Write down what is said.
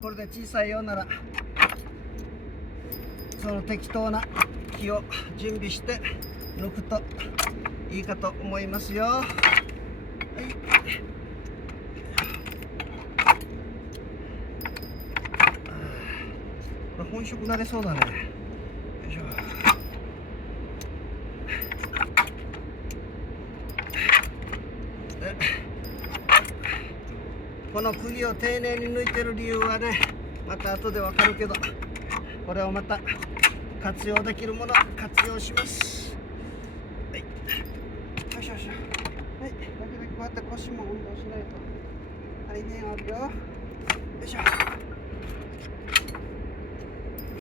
これで小さいようならその適当な木を準備して抜くといいかと思いますよ。はい、これ本色なれそうだね。よいしょ。この釘を丁寧に抜いてる理由はね、また後でわかるけど、これをまた活用できるもの活用します。はい、よいしょよいしょ。はい、時々こうやって腰も運動しないと大変あるよ。よいしょ。